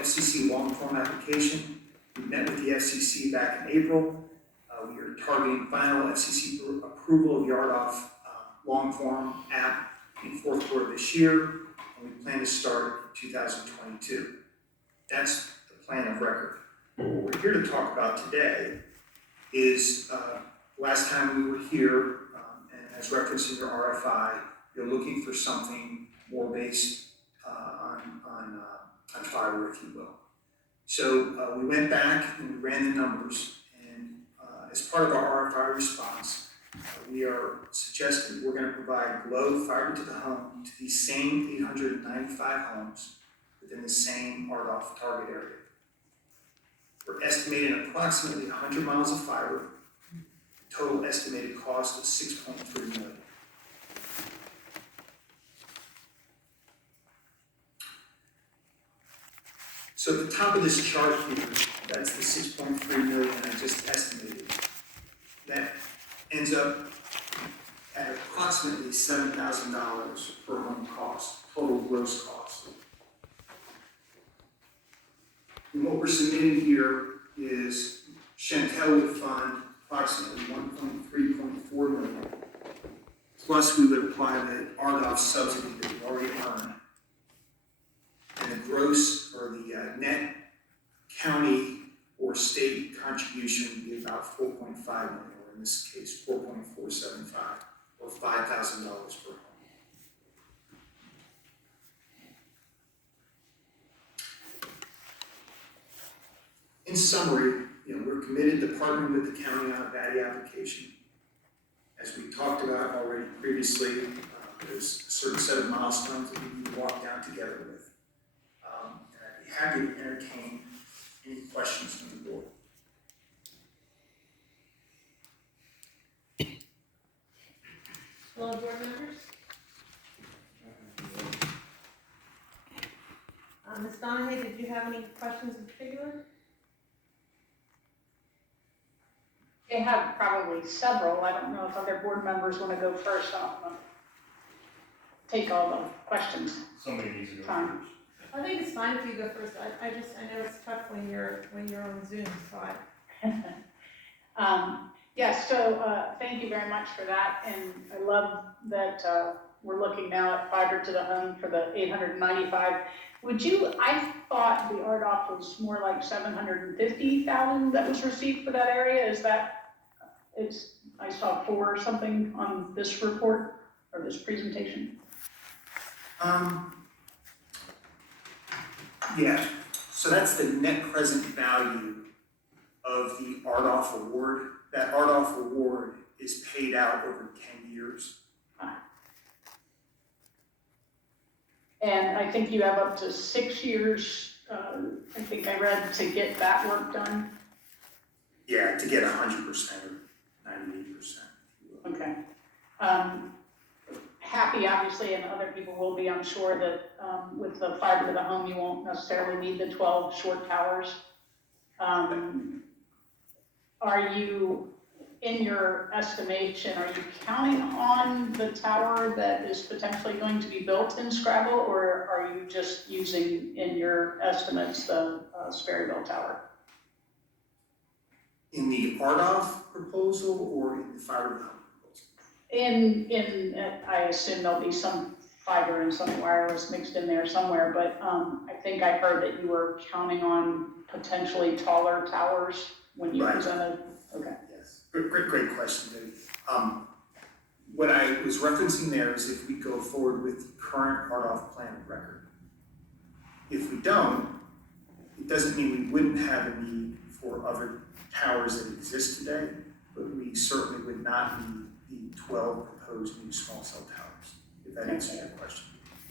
FCC long form application. We met with the FCC back in April. We are targeting final FCC approval of the RDOF long form app in fourth quarter of this year, and we plan to start in 2022. That's the plan of record. What we're here to talk about today is last time we were here, and as referenced in your RFI, you're looking for something more based on fiber, if you will. So we went back and we ran the numbers, and as part of our RFI response, we are suggesting we're going to provide Glo fiber to the home to these same 895 homes within the same RDOF target area. We're estimating approximately 100 miles of fiber, total estimated cost of $6.3 million. So at the top of this chart here, that's the $6.3 million I just estimated. That ends up at approximately $7,000 per home cost, total gross cost. And what we're submitting here is Shentel would fund approximately $1.3.4 million, plus we would apply the RDOF subsidy that we already earned. And the gross or the net county or state contribution would be about $4.5 million, or in this case, $4.475, or $5,000 per home. In summary, we're committed to partnering with the county on a VATI application. As we talked about already previously, there's a certain set of milestones that we need to walk down together with. And I'd be happy to entertain any questions from the board. Hello, board members. Ms. Donahue, did you have any questions in particular? I have probably several. I don't know if other board members want to go first. I don't want to take all the questions. Somebody needs to go Fine. first. I think it's fine if you go first. I know it's tough when you're on Zoom, so Yes, so thank you very much for that. And I love that we're looking now at fiber to the home for the 895. I thought the RDOF was more like 750,000 that was received for that area. Is that, I saw 4 or something on this report or this presentation. Yeah, so that's the net present value of the RDOF award. That RDOF award is paid out over 10 years. And I think you have up to 6 years, I think I read, to get that work done. Yeah, to get 100% or 98%. Okay. Happy, obviously, and other people will be, I'm sure, that with the fiber to the home, you won't necessarily need the 12 short towers. Are you, in your estimation, are you counting on the tower that is potentially going to be built in Scrabble, or are you just using in your estimates the Sperryville tower? In the RDOF proposal or in the fiber to the home proposal? I assume there'll be some fiber and some wireless mixed in there somewhere, but I think I heard that you were counting on potentially taller towers when you presented. Okay. Yes, great question, David. What I was referencing there is if we go forward with the current RDOF plan of record. If we don't, it doesn't mean we wouldn't have a need for other towers that exist today, but we certainly would not need the 12 proposed new small cell towers, if that answers your question.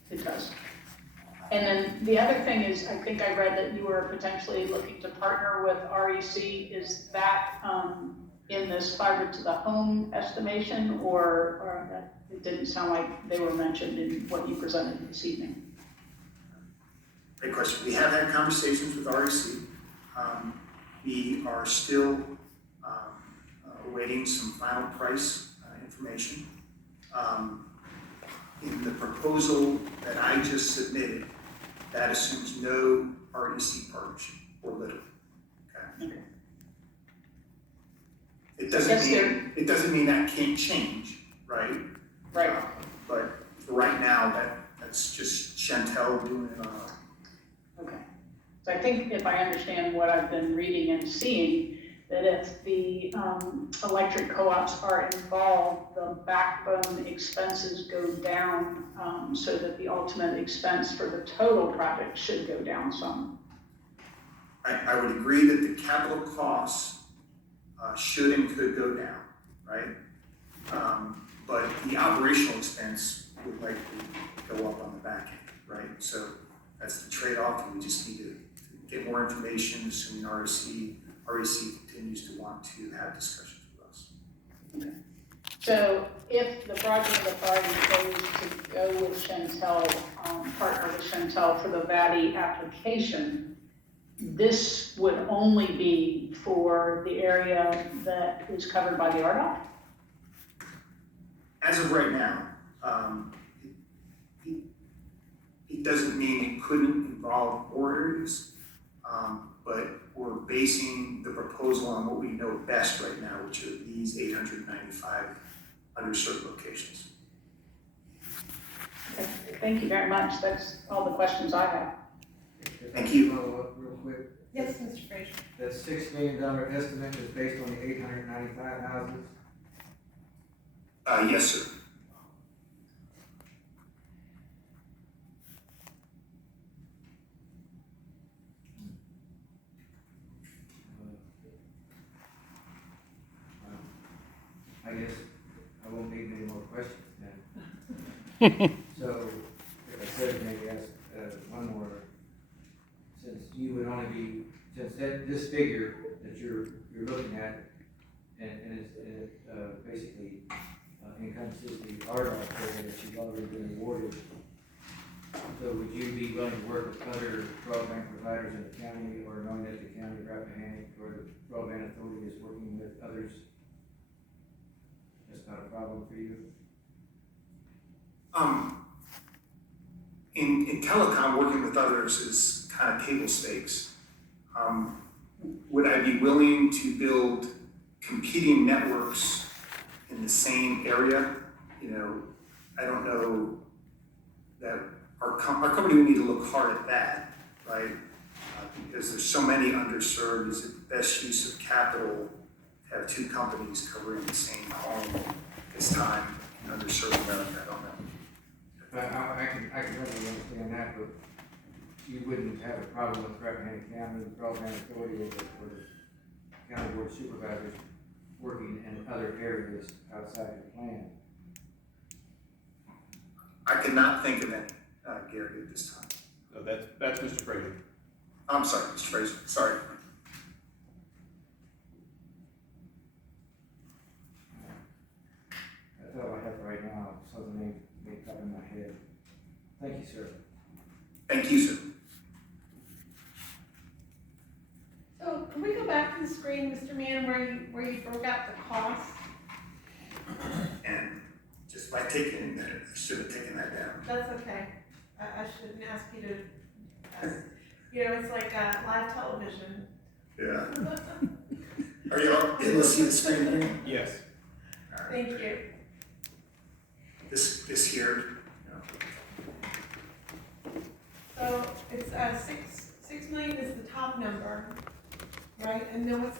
It does. And then the other thing is, I think I read that you were potentially looking to partner with REC. Is that in this fiber to the home estimation, or it didn't sound like they were mentioned in what you presented this evening? Great question. We have had conversations with REC. We are still awaiting some final price information. In the proposal that I just submitted, that assumes no REC It Yes, it doesn't mean that can't change, right? Right. But for right now, that's just Chantel doing it on her own. Okay. So I think if I understand what I've been reading and seeing, that if the electric co-ops are involved, the backbone expenses go down, so that the ultimate expense for the total project should go down some. I would agree that the capital costs should and could go down, right? But the operational expense would likely go up on the back end, right? So that's the trade-off, and we just need to get more information, assuming REC continues to want to have discussions with us. So if the project authority goes to go with Chantel, partner with Chantel for the VATI application, this would only be for the area that is covered by the RDOF? As of right now, it doesn't mean it couldn't involve more areas, but we're basing the proposal on what we know best right now, which are these 895 underserved locations. Okay, thank you very much. That's all the questions I have. Thank you. Follow up real quick. Yes, Mr. Frazier. That $6 million estimate is based on the 895 houses? Yes, sir. I guess I won't need any more questions then. So, if I said maybe ask one more, since you would only be, since this figure that you're looking at, and it basically encompasses the RDOF area that you've already been awarded, so would you be willing to work with other broadband providers in the county, or knowing that the county of Rappahannock or the broadband authority is working with others? That's not a problem for you? In telecom, working with others is kind of table stakes. Would I be willing to build competing networks in the same area? You know, I don't know that our company would need to look hard at that, right? Because there's so many underserved. Is it the best use of capital to have two companies covering the same home this time in underserved America? I don't know. I can really understand that, but you wouldn't have a problem with Rappahannock County, the broadband authority, or the county board of supervisors working in other areas outside the plan. I cannot think of any, Gary, at this time. No, that's Mr. Frazier. I'm sorry, Mr. Fraser, sorry. That's all I have right now, something may come in my head. Thank you, sir. Thank you, sir. So can we go back to the screen, Mr. Mann, where you broke out the cost? And just by taking that, I should have taken that down. That's okay. I shouldn't ask you to, you know, it's like live television. Yeah. Are you all able to see the screen there? Yes. All right. Thank you. This here, So it's 6 million is the top number, right? And then what's